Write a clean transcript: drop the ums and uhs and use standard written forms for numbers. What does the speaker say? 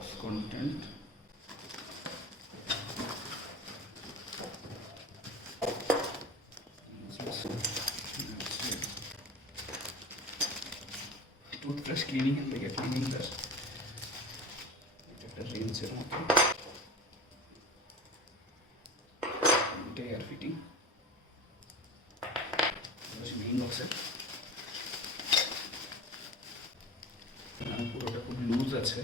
Box content, toothbrush cleaning এর থেকে cleaning brush, এটা একটা রেঞ্জের মতো, এটা এয়ার ফিটিং, মেইন বক্সের পুরোটা খুব লুজ আছে।